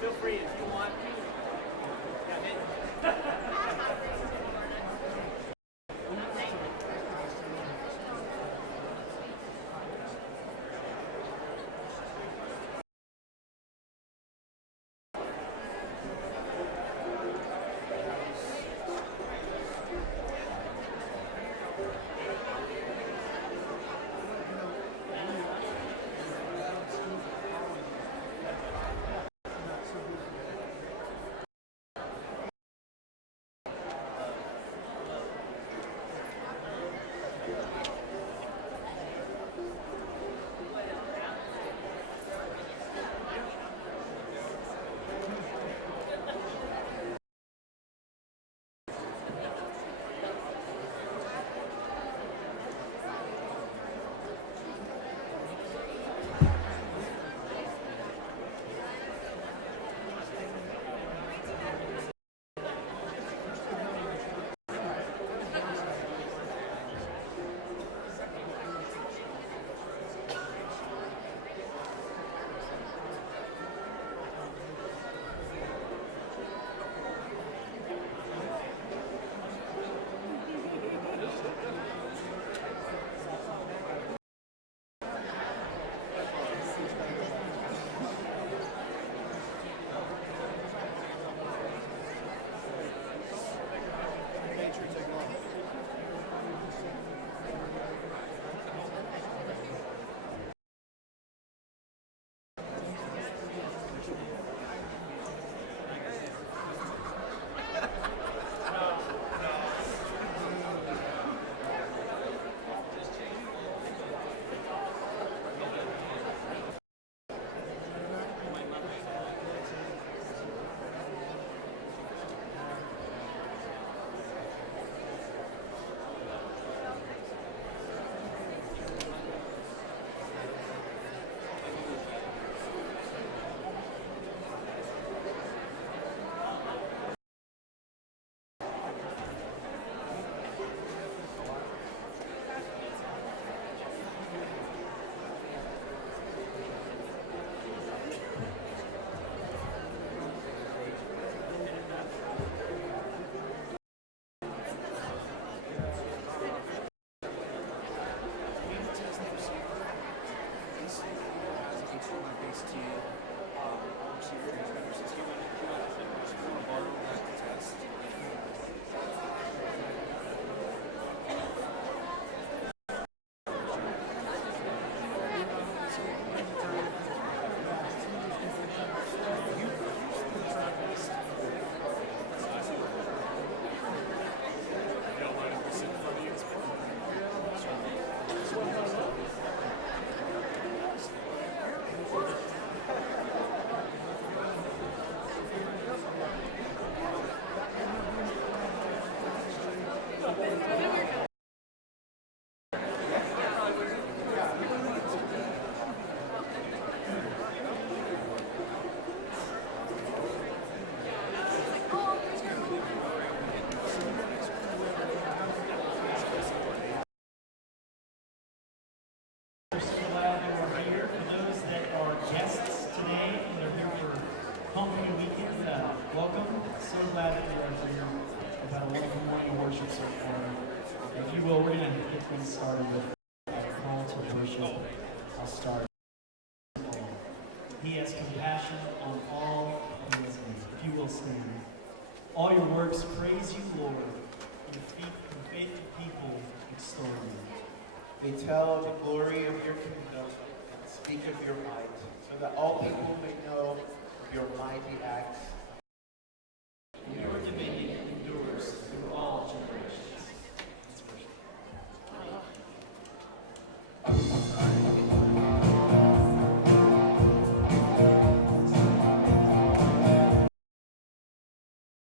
Feel free if you want. If you will, we're going to get things started with a call to worship. I'll start. He has compassion on all who has made. If you will stand. All your works praise you, Lord, and faithful people extol you. They tell the glory of your kingdom and speak of your might, so that all people may know of your mighty acts. Your dominion endures through all generations. Let's worship.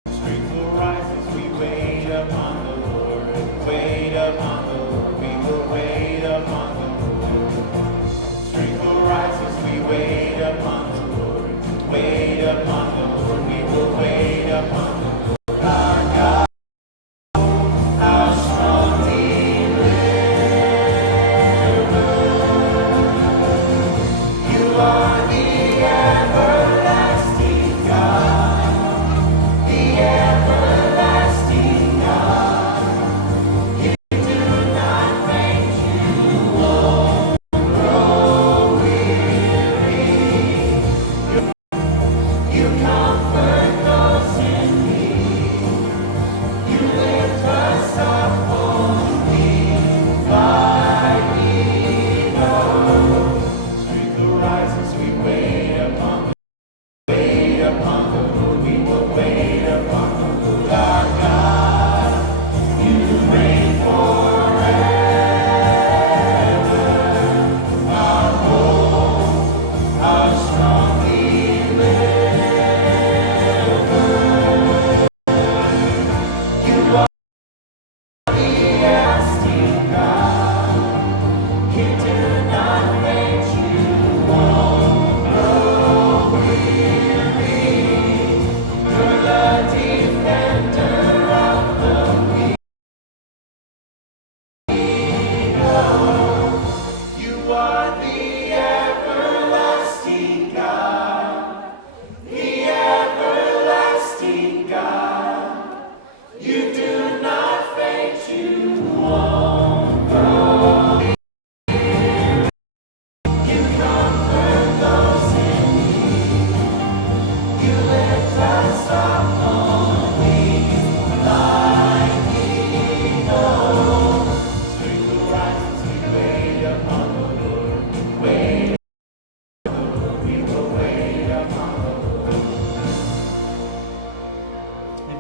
Strength will rise as we wait upon the Lord. Wait upon the Lord. We will wait upon the Lord. Strength will rise as we wait upon the Lord. Wait upon the Lord.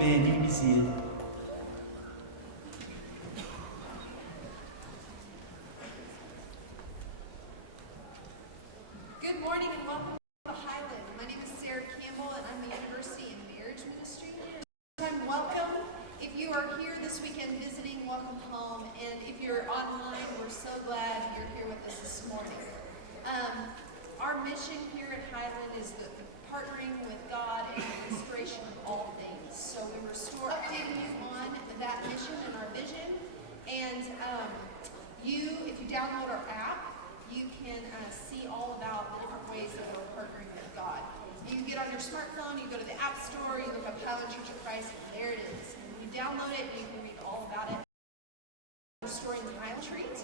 Amen. You can be seated. Good morning and welcome to Highland. My name is Sarah Campbell and I'm the University and Marriage Ministry. Welcome. If you are here this weekend visiting, welcome home. And if you're online, we're so glad you're here with us this morning. Our mission here at Highland is partnering with God in the restoration of all things. So we restore, updating you on that mission and our vision. And if you download our app, you can see all about the different ways that we're partnering with God. You can get on your smartphone, you go to the App Store, you look up Highland Church of Christ, and there it is. And when you download it, you can read all about it. Restoring the Highland Retreat.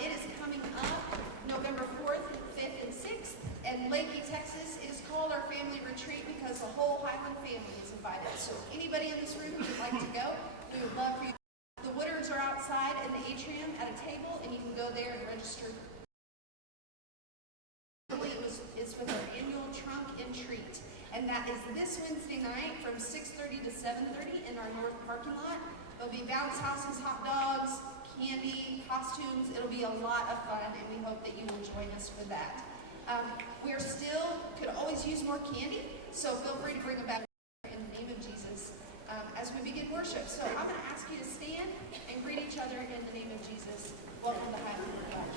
It is coming up November 4th, 5th, and 6th in Lakey, Texas. It is called our Family Retreat because the whole Highland family is invited. So anybody in this room who would like to go, we would love for you. The Woodards are outside in the atrium at a table, and you can go there and register. It's with our annual trunk and treat, and that is this Wednesday night from 6:30 to 7:30 in our north parking lot. There'll be bounce houses, hot dogs, candy, costumes. It'll be a lot of fun, and we hope that you will join us for that. We're still could always use more candy, so feel free to bring it back in the name of Jesus as we begin worship. So I'm going to ask you to stand and greet each other in the name of Jesus. Welcome to Highland Church.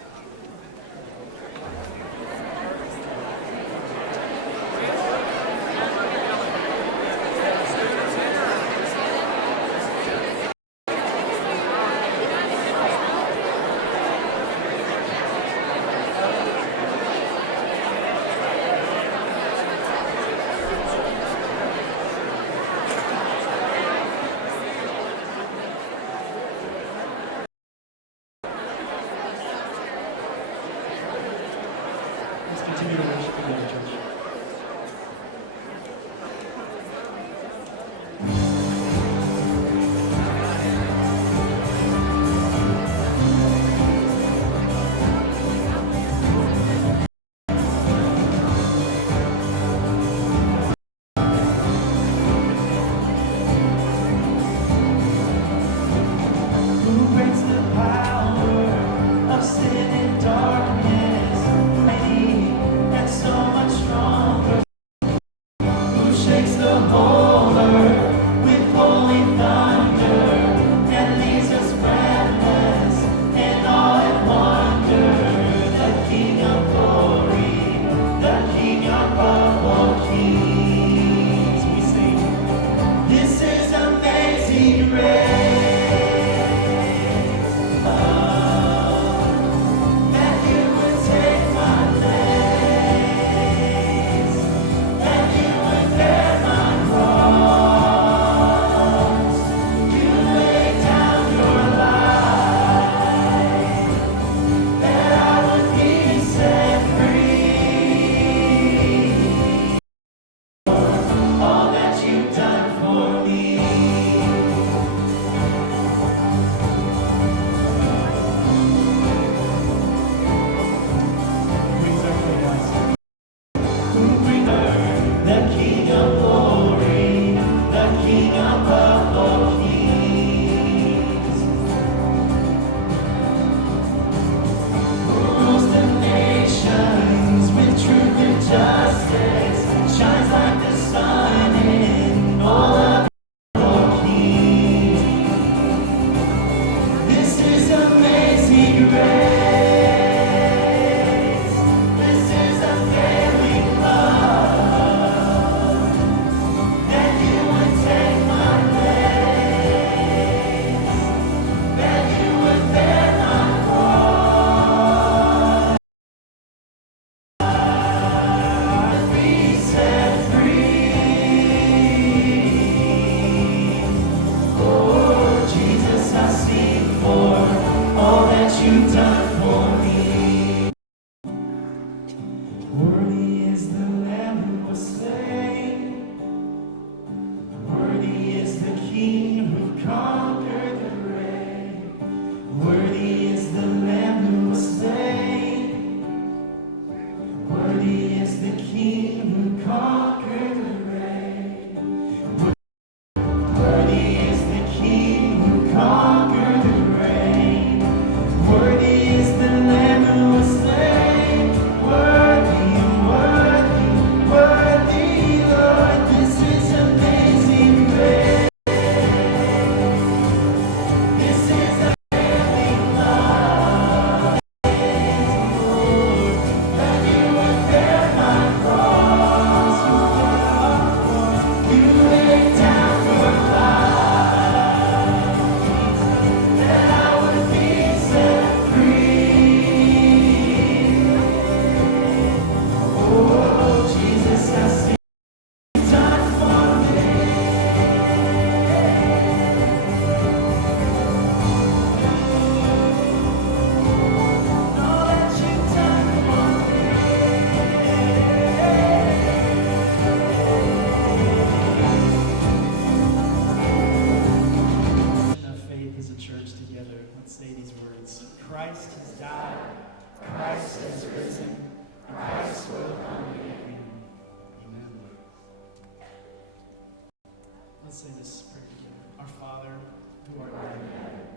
Let's say this prayer together. Our Father, who art in heaven,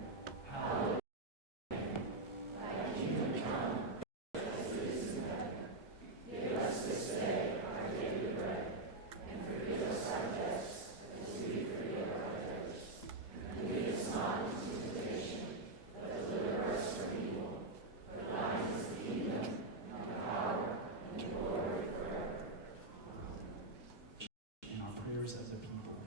hallowed. In our prayers as a people,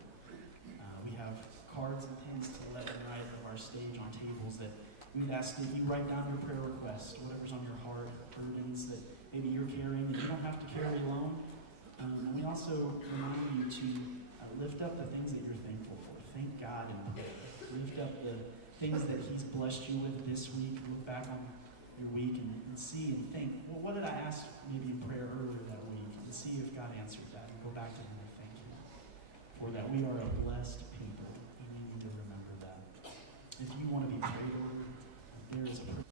we have cards and pins to the left and right of our stage on tables that we'd ask that you write down your prayer request, whatever's on your heart, burdens that maybe you're carrying that you don't have to carry alone. And we also remind you to lift up the things that you're thankful for. Thank God and lift up the things that He's blessed you with this week. Look back on your week and see and think, well, what did I ask maybe in prayer earlier that week? And see if God answered that. And go back to Him and thank Him for that. We are a blessed people, and we need to remember that. If you want to be prayed over, there is a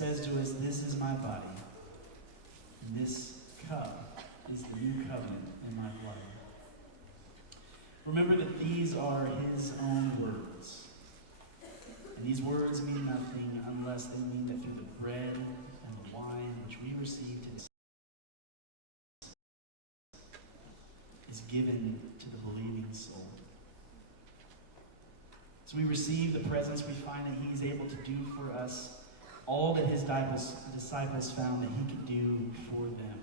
says to us, "This is my body, and this cup is the new covenant in my blood." Remember that these are his own words. And these words mean nothing unless they mean that through the bread and the wine which we receive today is given to the believing soul. So we receive the presence, we find that he's able to do for us all that his disciples found that he could do for them.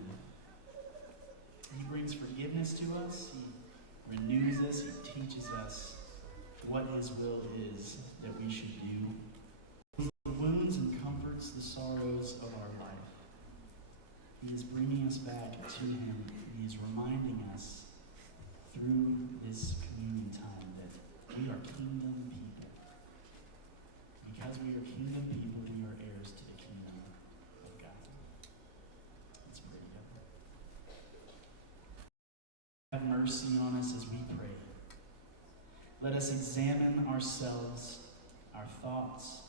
He brings forgiveness to us, he renews us, he teaches us what his will is that we should do. He wounds and comforts the sorrows of our life. He is bringing us back to him, and he is reminding us through this communion time that we are kingdom people. Because we are kingdom people, we are heirs to the kingdom of God. Let's pray together. Have mercy on us as we pray. Let us examine ourselves, our thoughts.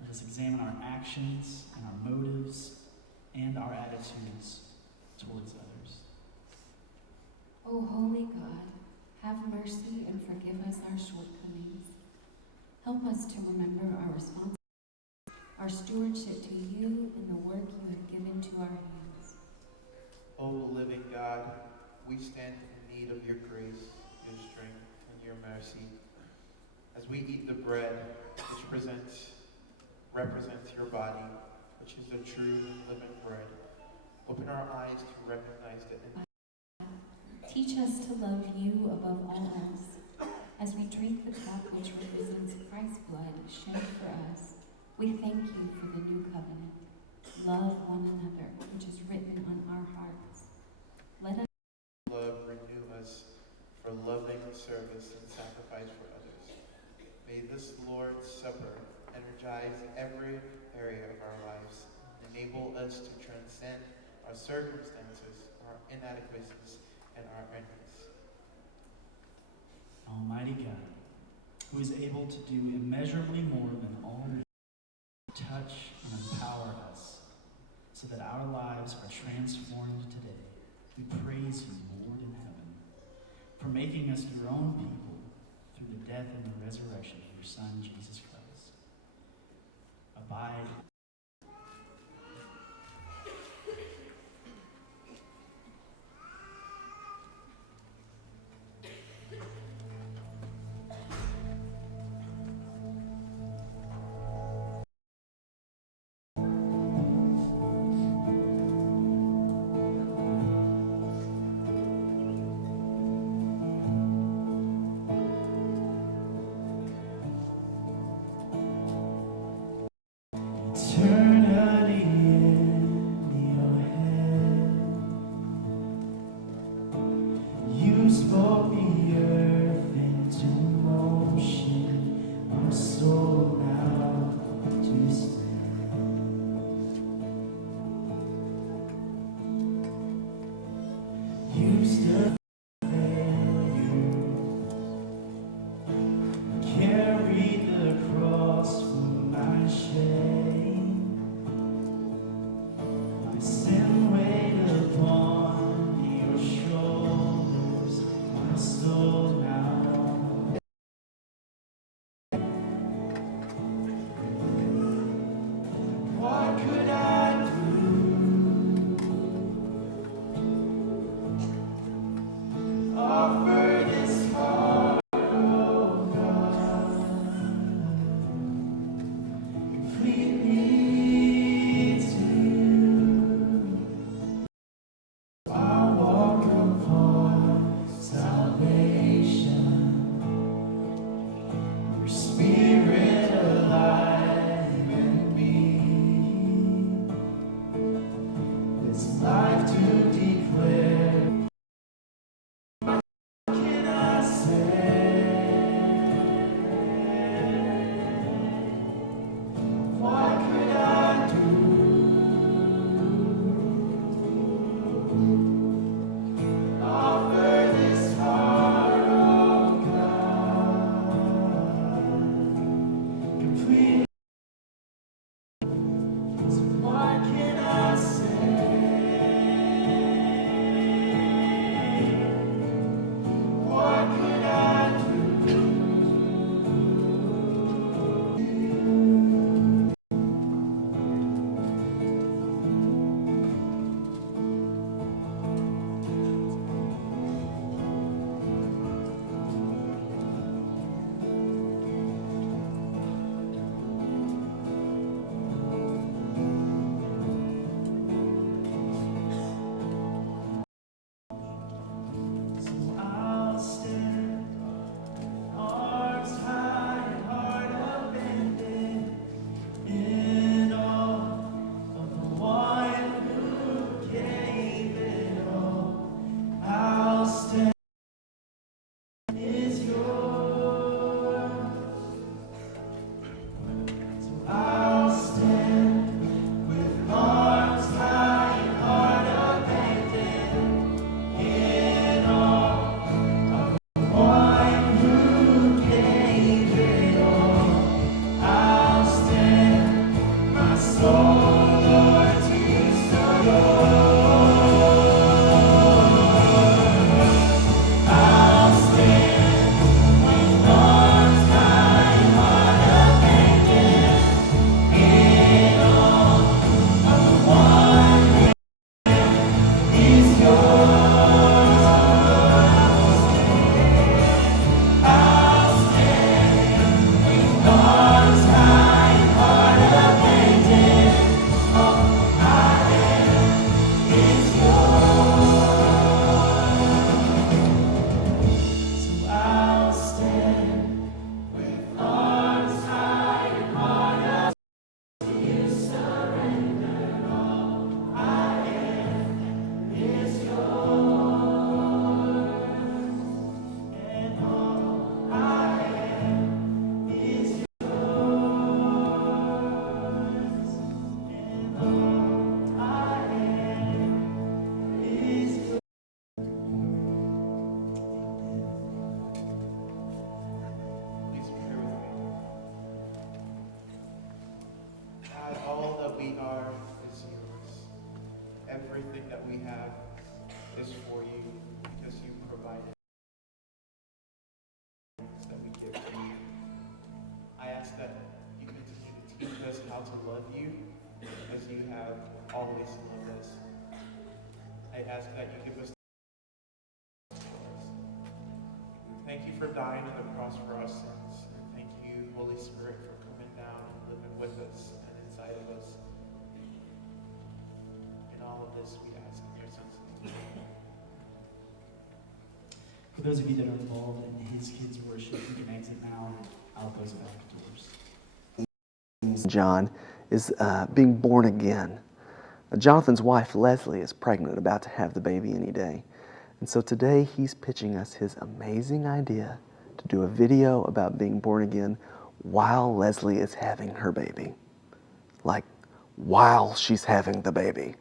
Let us examine our actions and our motives and our attitudes towards others. O holy God, have mercy and forgive us our shortcomings. Help us to remember our responsibility, our stewardship to you, and the work you have given to our hands. O living God, we stand in need of your grace, your strength, and your mercy. As we eat the bread, which represents your body, which is the true and living bread, open our eyes to recognize it. Teach us to love you above all else. As we drink the cup which represents Christ's blood shed for us, we thank you for the new covenant. Love one another, which is written on our hearts. Let us Love renew us for loving service and sacrifice for others. May this Lord's Supper energize every area of our lives and enable us to transcend our circumstances, our inadequacies, and our enemies. Almighty God, who is able to do immeasurably more than all we touch and empower us, so that our lives are transformed today, we praise you, Lord in heaven, for making us your own people through the death and the resurrection of your Son, Jesus Christ. Abide. Eternity in your hand. You spoke the earth into motion. I'm so now to stand. You stood failure, carried the cross for my shame. My sin weighed upon your shoulders, my soul now. What could I do? Offer this heart, oh God, completely to you. I walk upon salvation, your spirit alive in me. This life to declare. What can I say? What could I do? Offer this heart, oh God, complete. Everything that we have is for you because you provided that we give to you. I ask that you continue to teach us how to love you as you have always loved us. I ask that you give us. Thank you for dying on the cross for our sins. And thank you, Holy Spirit, for coming down and living with us and inside of us. In all of this, we ask in your son's name. For those of you that are involved in his kids' worship, you can exit now out those back doors. John is being born again. Jonathan's wife, Leslie, is pregnant, about to have the baby any day. And so today he's pitching us his amazing idea to do a video about being born again while Leslie is having her baby. Like, while she's having the baby.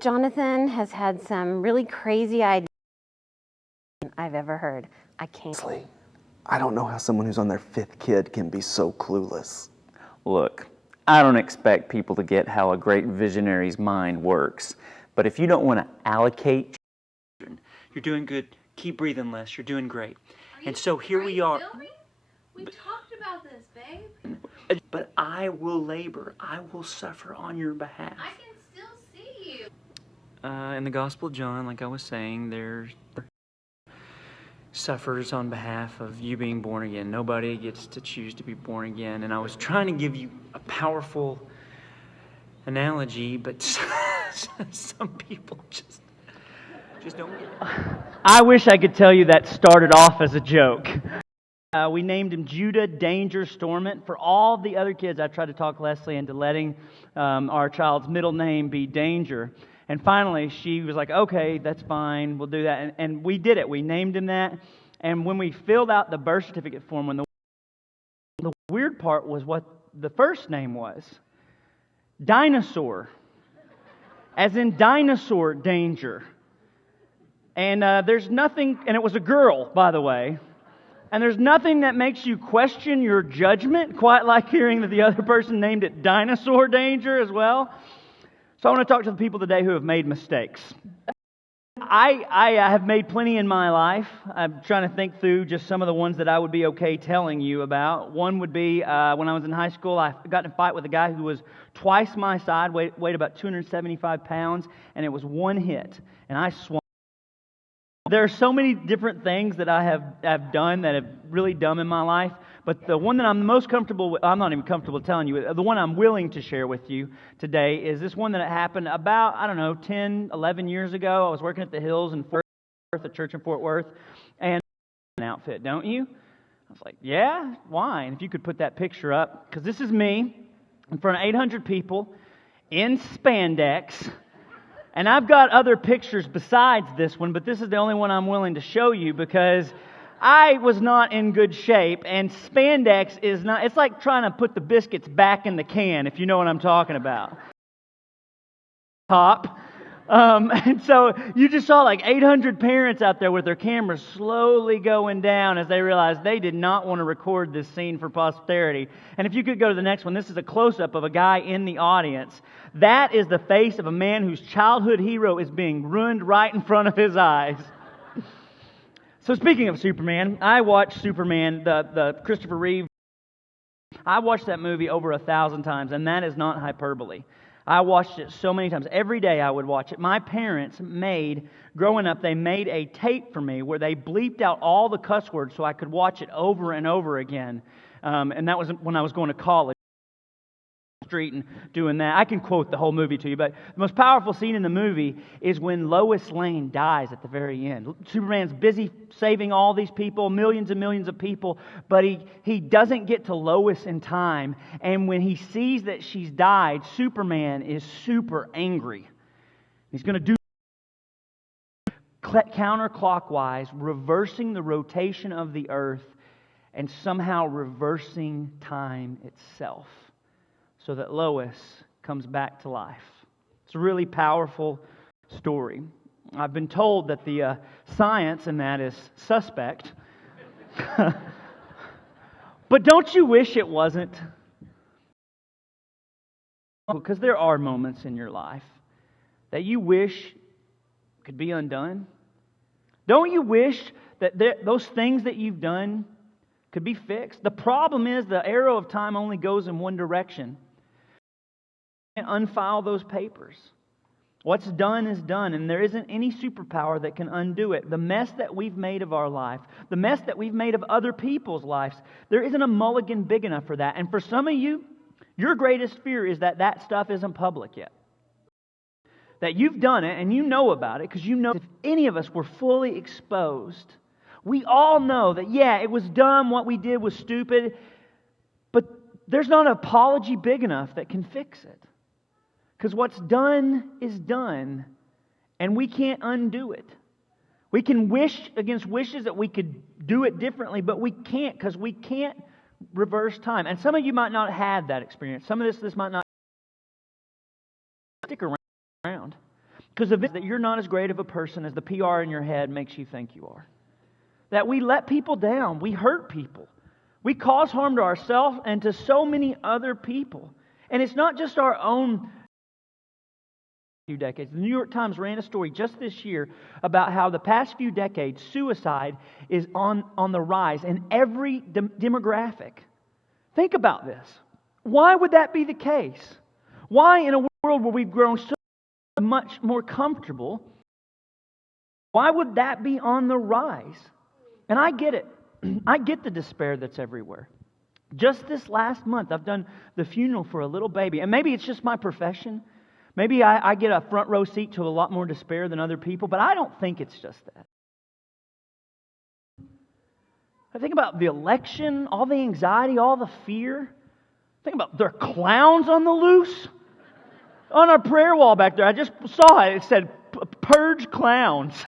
Jonathan has had some really crazy ideas I've ever heard. I can't. Leslie, I don't know how someone who's on their 5th kid can be so clueless. Look, I don't expect people to get how a great visionary's mind works. But if you don't want to allocate, you're doing good. Keep breathing, Les. You're doing great. And so here we are. We talked about this, babe. But I will labor. I will suffer on your behalf. I can still see you. In the Gospel of John, like I was saying, there suffers on behalf of you being born again. Nobody gets to choose to be born again. And I was trying to give you a powerful analogy, but some people just don't get it. I wish I could tell you that started off as a joke. We named him Judah Danger Stormont. For all the other kids, I tried to talk Leslie into letting our child's middle name be Danger. And finally, she was like, okay, that's fine, we'll do that. And we did it. We named him that. And when we filled out the birth certificate form, the weird part was what the first name was. Dinosaur. As in dinosaur danger. And there's nothing, and it was a girl, by the way. And there's nothing that makes you question your judgment, quite like hearing that the other person named it Dinosaur Danger as well. So I want to talk to the people today who have made mistakes. I have made plenty in my life. I'm trying to think through just some of the ones that I would be okay telling you about. One would be when I was in high school, I got in a fight with a guy who was twice my size, weighed about 275 pounds, and it was one hit. And I swung. There are so many different things that I have done that have really dumb in my life, but the one that I'm the most comfortable with, I'm not even comfortable telling you, the one I'm willing to share with you today is this one that happened about, 10, 11 years ago. I was working at the Hills in Fort Worth, a church in Fort Worth, and an outfit, don't you? I was like, yeah, why? And if you could put that picture up, because this is me in front of 800 people in spandex. And I've got other pictures besides this one, but this is the only one I'm willing to show you because I was not in good shape, and spandex is not, it's like trying to put the biscuits back in the can, if you know what I'm talking about. Top. And so you just saw like 800 parents out there with their cameras slowly going down as they realized they did not want to record this scene for posterity. And if you could go to the next one, this is a close-up of a guy in the audience. That is the face of a man whose childhood hero is being ruined right in front of his eyes. So speaking of Superman, I watched Superman, the Christopher Reeve. I watched that movie over 1,000 times, and that is not hyperbole. I watched it so many times. Every day I would watch it. My parents growing up, they made a tape for me where they bleeped out all the cuss words so I could watch it over and over again. And that was when I was going to college. Street and doing that. I can quote the whole movie to you, but the most powerful scene in the movie is when Lois Lane dies at the very end. Superman's busy saving all these people, millions and millions of people, but he doesn't get to Lois in time, and when he sees that she's died, Superman is super angry. He's going to do counterclockwise, reversing the rotation of the earth and somehow reversing time itself, so that Lois comes back to life. It's a really powerful story. I've been told that the science in that is suspect. But don't you wish it wasn't? Because there are moments in your life that you wish could be undone? Don't you wish that those things that you've done could be fixed? The problem is the arrow of time only goes in one direction. You can't unfile those papers. What's done is done, and there isn't any superpower that can undo it. The mess that we've made of our life, the mess that we've made of other people's lives, there isn't a mulligan big enough for that. And for some of you, your greatest fear is that that stuff isn't public yet. That you've done it and you know about it, because you know if any of us were fully exposed, we all know that, yeah, it was dumb, what we did was stupid, but there's not an apology big enough that can fix it. Because what's done is done, and we can't undo it. We can wish against wishes that we could do it differently, but we can't, because we can't reverse time. And some of you might not have that experience. Some of this might not stick around. Because of it, that you're not as great of a person as the PR in your head makes you think you are. That we let people down. We hurt people. We cause harm to ourselves and to so many other people. And it's not just our own few decades. The New York Times ran a story just this year about how the past few decades, suicide is on the rise in every demographic. Think about this. Why would that be the case? Why, in a world where we've grown so much more comfortable, why would that be on the rise? And I get it. I get the despair that's everywhere. Just this last month, I've done the funeral for a little baby. And maybe it's just my profession. Maybe I get a front row seat to a lot more despair than other people, but I don't think it's just that. I think about the election, all the anxiety, all the fear. Think about there are clowns on the loose. On our prayer wall back there, I just saw it. It said, "Purge clowns."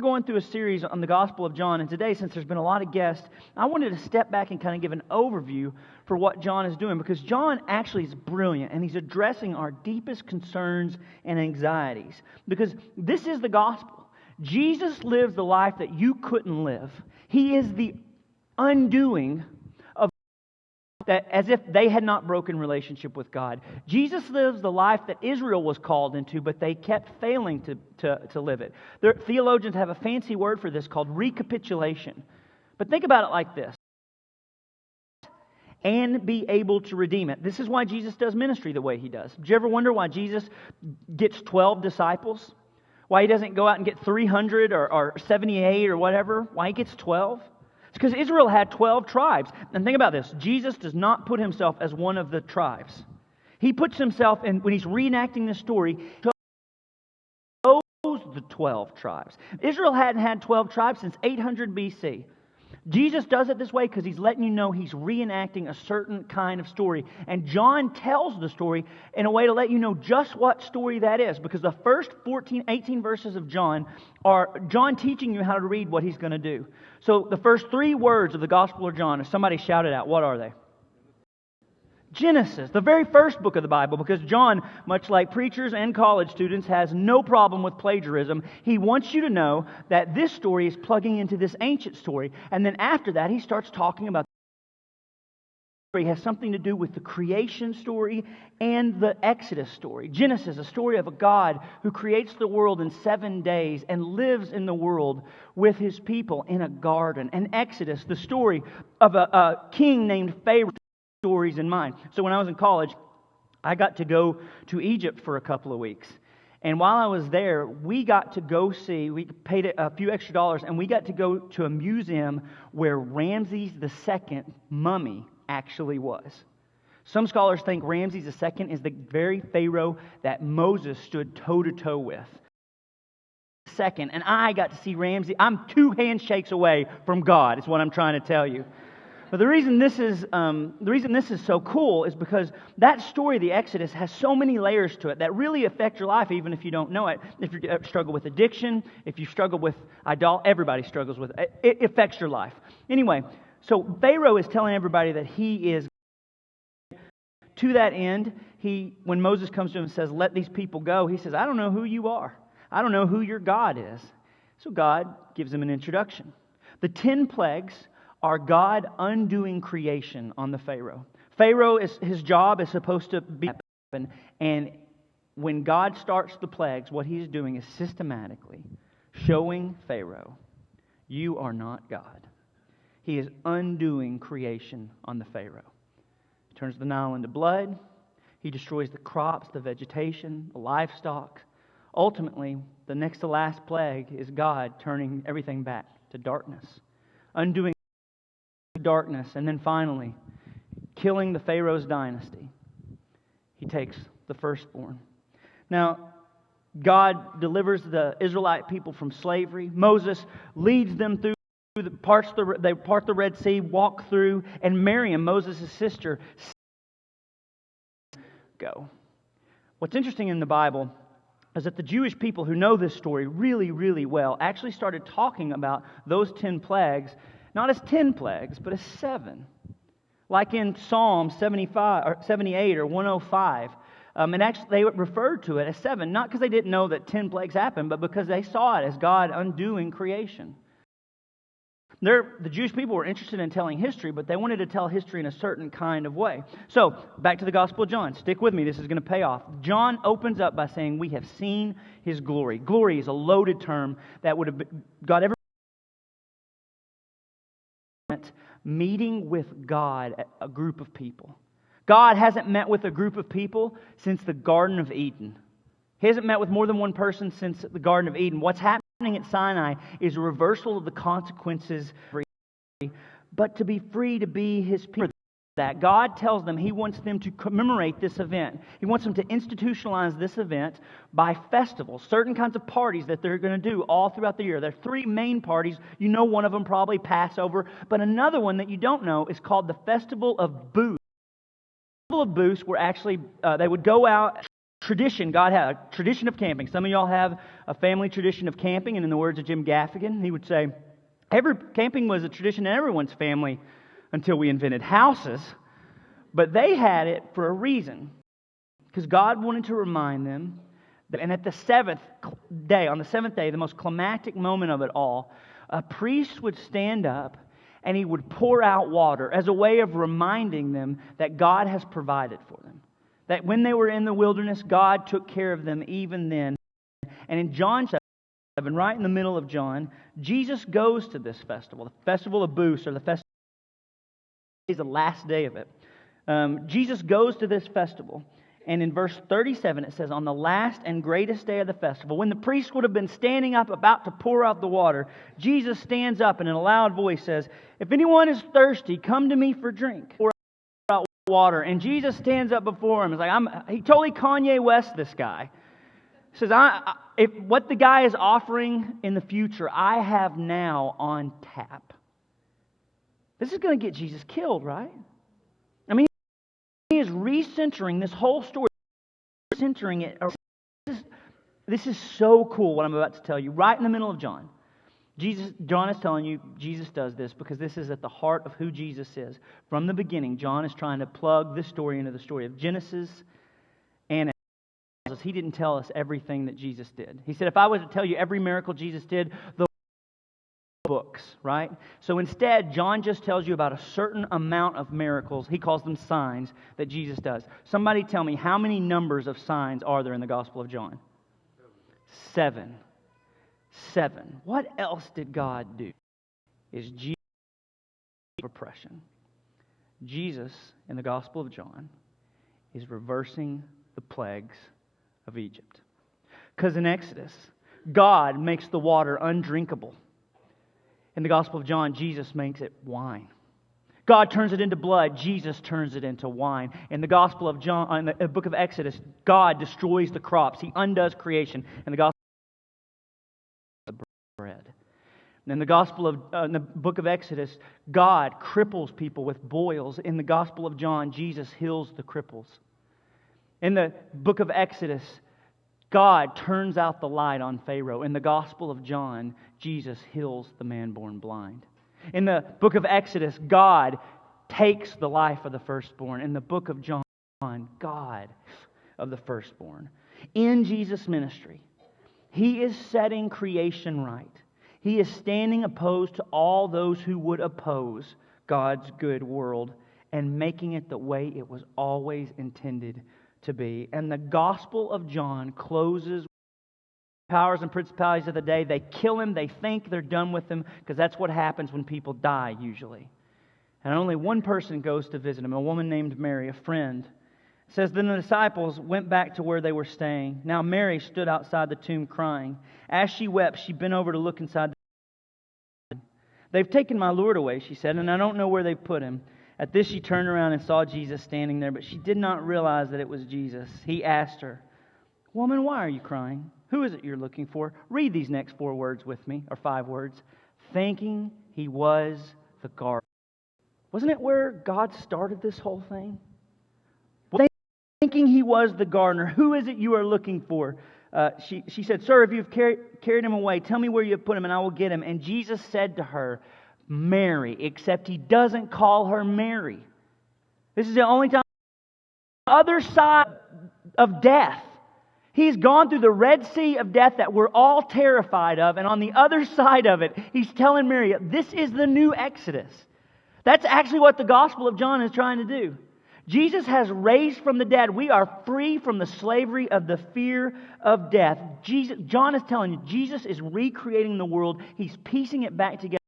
We're going through a series on the Gospel of John, and today, since there's been a lot of guests, I wanted to step back and kind of give an overview for what John is doing, because John actually is brilliant, and he's addressing our deepest concerns and anxieties. Because this is the gospel. Jesus lives the life that you couldn't live. He is the undoing of that, as if they had not broken relationship with God. Jesus lives the life that Israel was called into, but they kept failing to live it. Theologians have a fancy word for this called recapitulation. But think about it like this. And be able to redeem it. This is why Jesus does ministry the way He does. Did you ever wonder why Jesus gets 12 disciples? Why He doesn't go out and get 300 or 78 or whatever? Why He gets 12? It's because Israel had 12 tribes. And think about this. Jesus does not put Himself as one of the tribes. He puts Himself in, when He's reenacting this story, chose the 12 tribes. Israel hadn't had 12 tribes since 800 BC. Jesus does it this way because He's letting you know He's reenacting a certain kind of story. And John tells the story in a way to let you know just what story that is. Because the first 18 verses of John are John teaching you how to read what He's going to do. So the first 3 words of the Gospel of John, if somebody shouted out, what are they? Genesis, the very first book of the Bible, because John, much like preachers and college students, has no problem with plagiarism. He wants you to know that this story is plugging into this ancient story. And then after that, he starts talking about the story has something to do with the creation story and the Exodus story. Genesis, a story of a God who creates the world in 7 days and lives in the world with His people in a garden. And Exodus, the story of a king named Pharaoh. Stories in mind. So when I was in college, I got to go to Egypt for a couple of weeks. And while I was there, we got to go see, we paid a few extra dollars, and we got to go to a museum where Ramses II mummy actually was. Some scholars think Ramses II is the very Pharaoh that Moses stood toe-to-toe with. Second, and I got to see Ramses. I'm 2 handshakes away from God, is what I'm trying to tell you. But the reason this is so cool is because that story, the Exodus, has so many layers to it that really affect your life, even if you don't know it. If you struggle with addiction, if you struggle with idolatry, everybody struggles with it. It affects your life. Anyway, so Pharaoh is telling everybody that he is. To that end, when Moses comes to him and says, "Let these people go," he says, "I don't know who you are. I don't know who your God is." So God gives him an introduction. The 10 plagues are God undoing creation on the Pharaoh. Pharaoh, his job is supposed to be, and when God starts the plagues, what He's doing is systematically showing Pharaoh, you are not God. He is undoing creation on the Pharaoh. He turns the Nile into blood. He destroys the crops, the vegetation, the livestock. Ultimately, the next to last plague is God turning everything back to darkness, undoing darkness, and then finally, killing the Pharaoh's dynasty. He takes the firstborn. Now, God delivers the Israelite people from slavery. Moses leads them through they part the Red Sea, walk through, and Miriam, Moses' sister, go. What's interesting in the Bible is that the Jewish people who know this story really, really well actually started talking about those 10 plagues, not as 10 plagues, but as 7. Like in Psalm 75 or 78 or 105. And actually they referred to it as 7, not because they didn't know that 10 plagues happened, but because they saw it as God undoing creation. The Jewish people were interested in telling history, but they wanted to tell history in a certain kind of way. So, back to the Gospel of John. Stick with me, this is going to pay off. John opens up by saying, we have seen His glory. Glory is a loaded term that would have got every meeting with God, a group of people. God hasn't met with a group of people since the Garden of Eden. He hasn't met with more than one person since the Garden of Eden. What's happening at Sinai is a reversal of the consequences, but to be free to be His people. That God tells them He wants them to commemorate this event. He wants them to institutionalize this event by festivals, certain kinds of parties that they're going to do all throughout the year. There are 3 main parties. You know one of them, probably Passover, but another one that you don't know is called the Festival of Booths. The Festival of Booths were actually, they would go out. Tradition, God had a tradition of camping. Some of y'all have a family tradition of camping, and in the words of Jim Gaffigan, he would say, camping was a tradition in everyone's family until we invented houses, but they had it for a reason, because God wanted to remind them that, and at the 7th day, on the 7th day, the most climactic moment of it all, a priest would stand up and he would pour out water as a way of reminding them that God has provided for them. That when they were in the wilderness, God took care of them even then. And in John 7, right in the middle of John, Jesus goes to this festival, the Festival of Booths, or the festival is the last day of it. Jesus goes to this festival, and in verse 37 it says, on the last and greatest day of the festival, when the priest would have been standing up about to pour out the water, Jesus stands up and in a loud voice says, if anyone is thirsty, come to me for drink. Water, and Jesus stands up before him. He's like, he totally Kanye West this guy. He says, if what the guy is offering in the future, I have now on tap. This is going to get Jesus killed, right? I mean, he is recentering this whole story, centering it. This is so cool what I'm about to tell you, right in the middle of John. John is telling you Jesus does this because this is at the heart of who Jesus is. From the beginning, John is trying to plug this story into the story of Genesis and Exodus. He didn't tell us everything that Jesus did. He said, if I was to tell you every miracle Jesus did, the books, right? So instead, John just tells you about a certain amount of miracles. He calls them signs that Jesus does. Somebody tell me, how many numbers of signs are there in the Gospel of John? 7. What else did God do? Is Jesus oppression. Jesus, in the Gospel of John, is reversing the plagues of Egypt. Because in Exodus, God makes the water undrinkable. In the Gospel of John, Jesus makes it wine. God turns it into blood. Jesus turns it into wine. In the Gospel of John, in the book of Exodus, God destroys the crops. He undoes creation. In the Gospel bread. And in the book of Exodus, God cripples people with boils. In the Gospel of John, Jesus heals the cripples. In the book of Exodus, God turns out the light on Pharaoh. In the Gospel of John, Jesus heals the man born blind. In the book of Exodus, God takes the life of the firstborn. In the book of John, God of the firstborn. In Jesus' ministry, He is setting creation right. He is standing opposed to all those who would oppose God's good world and making it the way it was always intended to be. And the Gospel of John closes powers and principalities of the day. They kill him. They think they're done with him because that's what happens when people die usually. And only one person goes to visit him, a woman named Mary, a friend. It says, then the disciples went back to where they were staying. Now Mary stood outside the tomb crying. As she wept, she bent over to look inside the tomb. They've taken my Lord away, she said, and I don't know where they've put him. At this she turned around and saw Jesus standing there, but she did not realize that it was Jesus. He asked her, woman, why are you crying? Who is it you're looking for? Read these next 4 words with me, or 5 words. Thinking he was the gardener. Wasn't it where God started this whole thing? Thinking he was the gardener. Who is it you are looking for? She said, sir, if you've carried him away, tell me where you have put him and I will get him. And Jesus said to her, Mary, except he doesn't call her Mary. This is the only time on the other side of death. He's gone through the Red Sea of death that we're all terrified of, and on the other side of it, he's telling Mary, this is the new Exodus. That's actually what the Gospel of John is trying to do. Jesus has raised from the dead. We are free from the slavery of the fear of death. John is telling you, Jesus is recreating the world. He's piecing it back together.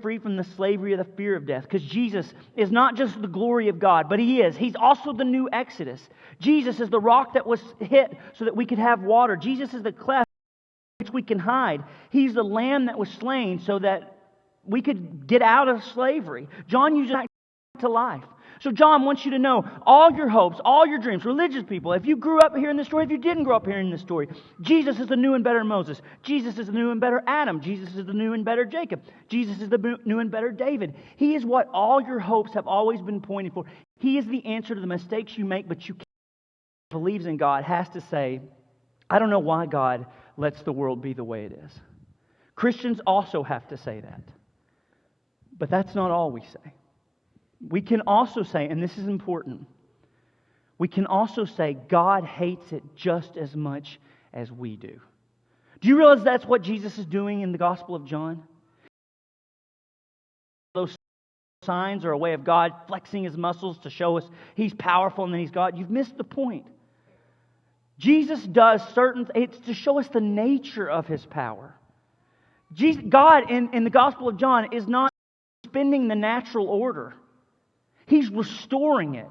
Free from the slavery of the fear of death. Because Jesus is not just the glory of God, but He is. He's also the new Exodus. Jesus is the rock that was hit so that we could have water. Jesus is the cleft in which we can hide. He's the lamb that was slain so that we could get out of slavery. John uses that to life. So John wants you to know all your hopes, all your dreams, religious people, if you grew up hearing this story, if you didn't grow up hearing this story, Jesus is the new and better Moses. Jesus is the new and better Adam. Jesus is the new and better Jacob. Jesus is the new and better David. He is what all your hopes have always been pointing for. He is the answer to the mistakes you make, but you can't. Believes in God has to say, I don't know why God lets the world be the way it is. Christians also have to say that. But that's not all we say. We can also say, and this is important, we can also say God hates it just as much as we do. Do you realize that's what Jesus is doing in the Gospel of John? Those signs are a way of God flexing His muscles to show us He's powerful and then He's God. You've missed the point. Jesus does it's to show us the nature of His power. God in the Gospel of John is not suspending the natural order. He's restoring it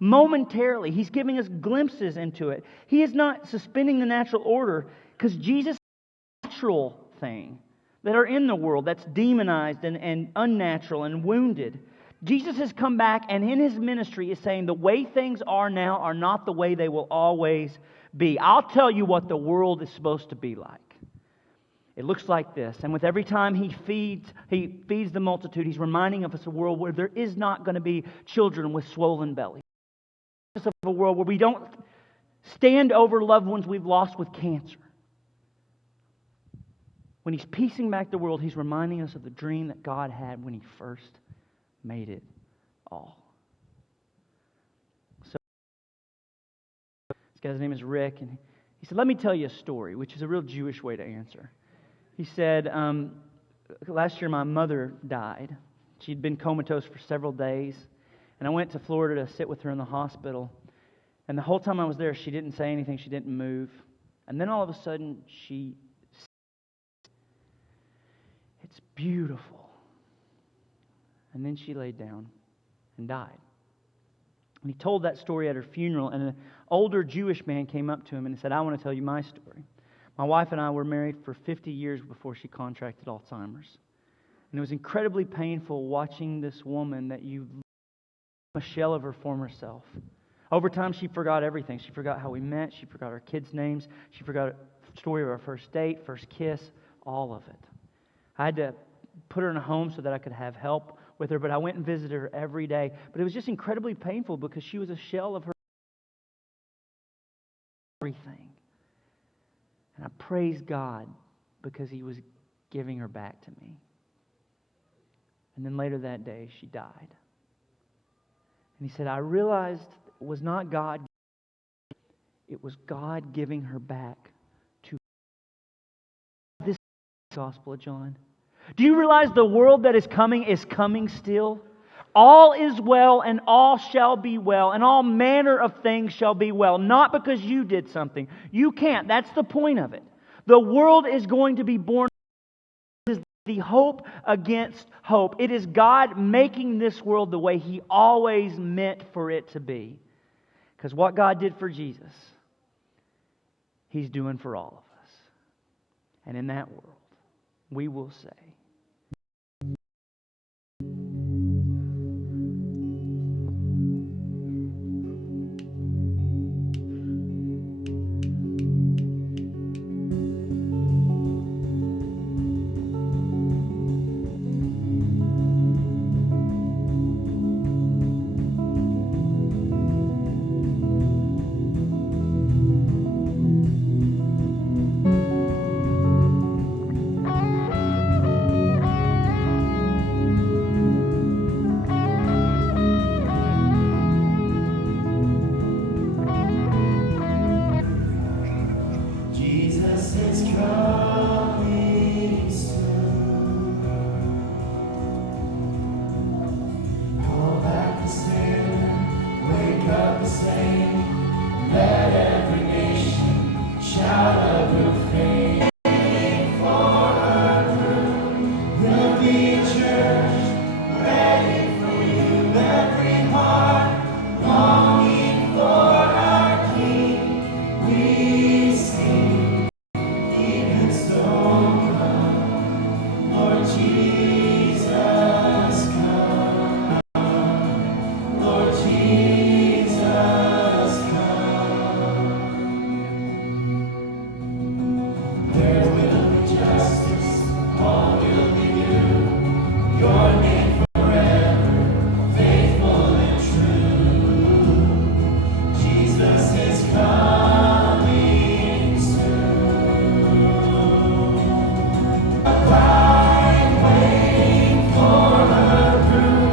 momentarily. He's giving us glimpses into it. He is not suspending the natural order because Jesus is a natural thing that are in the world that's demonized and unnatural and wounded. Jesus has come back and in His ministry is saying the way things are now are not the way they will always be. I'll tell you what the world is supposed to be like. It looks like this. And with every time He feeds the multitude, He's reminding of us a world where there is not going to be children with swollen bellies. It's a world where we don't stand over loved ones we've lost with cancer. When He's piecing back the world, He's reminding us of the dream that God had when He first made it all. So, this guy's name is Rick, and he said, let me tell you a story, which is a real Jewish way to answer. He said, last year my mother died. She'd been comatose for several days. And I went to Florida to sit with her in the hospital. And the whole time I was there, she didn't say anything. She didn't move. And then all of a sudden, it's beautiful. And then she laid down and died. And he told that story at her funeral. And an older Jewish man came up to him and said, I want to tell you my story. My wife and I were married for 50 years before she contracted Alzheimer's. And it was incredibly painful watching this woman that you a shell of her former self. Over time, she forgot everything. She forgot how we met. She forgot our kids' names. She forgot the story of our first date, first kiss, all of it. I had to put her in a home so that I could have help with her, but I went and visited her every day. But it was just incredibly painful because she was a shell of her everything. And I praise God because He was giving her back to me. And then later that day, she died. And he said, I realized it was not God. It was God giving her back to this Gospel of John. Do you realize the world that is coming still? All is well, and all shall be well, and all manner of things shall be well. Not because you did something. You can't. That's the point of it. The world is going to be born. It is the hope against hope. It is God making this world the way He always meant for it to be. Because what God did for Jesus, He's doing for all of us. And in that world, we will say, Jesus is coming soon. Call back the sinner, wake up the saint. Let every nation shout of your fame. For her through will be a church ready for you. Every heart longing for our King. We sing, even so come, Lord Jesus, come. Lord Jesus, come. There will be justice, all will be new. Your name forever, faithful and true. Jesus is coming soon. Bride waiting for her groom.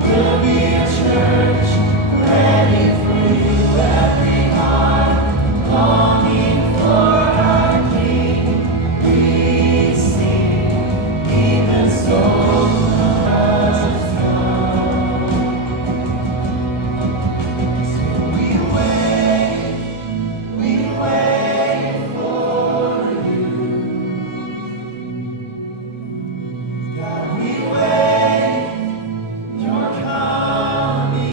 Will be a church ready for you. Every heart longing for our King. We sing, even so. We wait for you. God, we wait. You're coming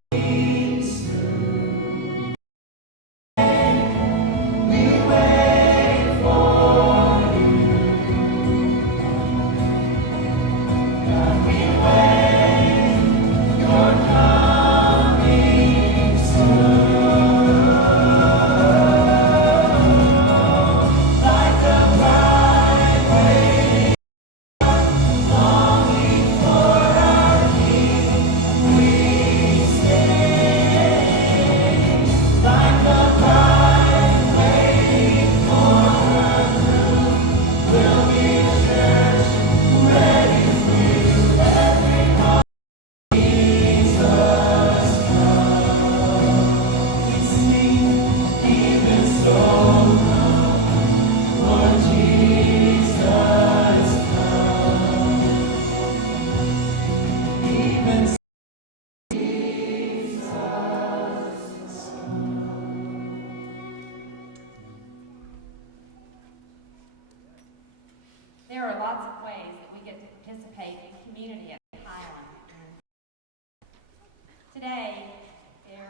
soon. We wait for you. God, we wait. You're coming soon. Like a bride waiting, longing for our King. We stay. Like a bride waiting for her groom. We'll be a church ready for you. Every heart, Jesus come. We sing, even so come, Lord Jesus come. Even so, Jesus. There are lots of ways that we get to participate in community at Highland. Today, there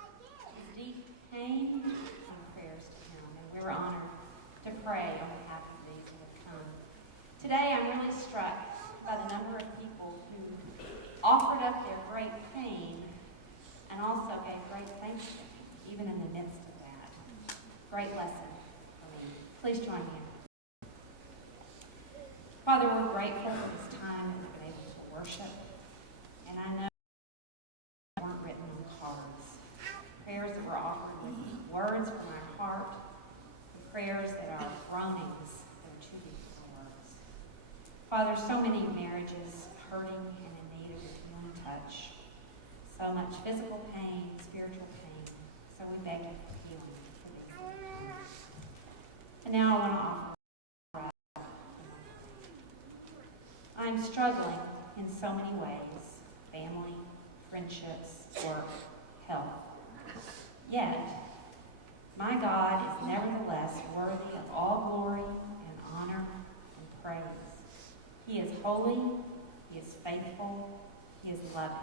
is deep pain and prayers to Him, and we're honored to pray on behalf of these who have come. Today, I'm really struck by the number of people who offered up their great pain and also gave great thanksgiving, even in the midst of that. Great lesson for me. Please join me. Father, we're grateful for this time that we've been able to worship. And I know they weren't written on cards. Prayers that were offered with words from our heart, and prayers that are groanings that are too deep for words. Father, so many marriages hurting and in need of your healing touch. So much physical pain, spiritual pain. So we beg you for healing for these. And now I want to offer. I'm struggling in so many ways, family, friendships, work, health. Yet, my God is nevertheless worthy of all glory and honor and praise. He is holy, He is faithful, He is loving.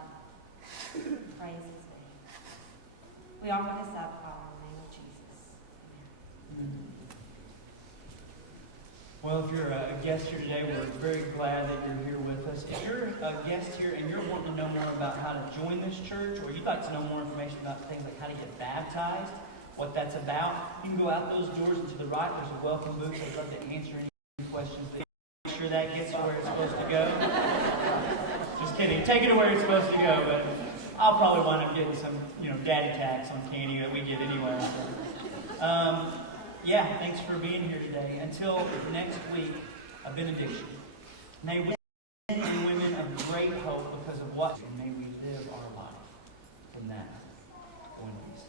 Praise His name. We offer this up, Father, in the name of Jesus. Amen. Well, if you're a guest here today, we're very glad that you're here with us. If you're a guest here and you're wanting to know more about how to join this church, or you'd like to know more information about things like how to get baptized, what that's about, you can go out those doors and to the right. There's a welcome booth. I'd love to answer any questions. Make sure that gets where it's supposed to go. Just kidding. Take it to where it's supposed to go, but I'll probably wind up getting some, daddy tax on candy that we get anyway. So. Yeah, thanks for being here today. Until next week, a benediction. May we men and women of great hope because of what, and may we live our life from that. Go in peace.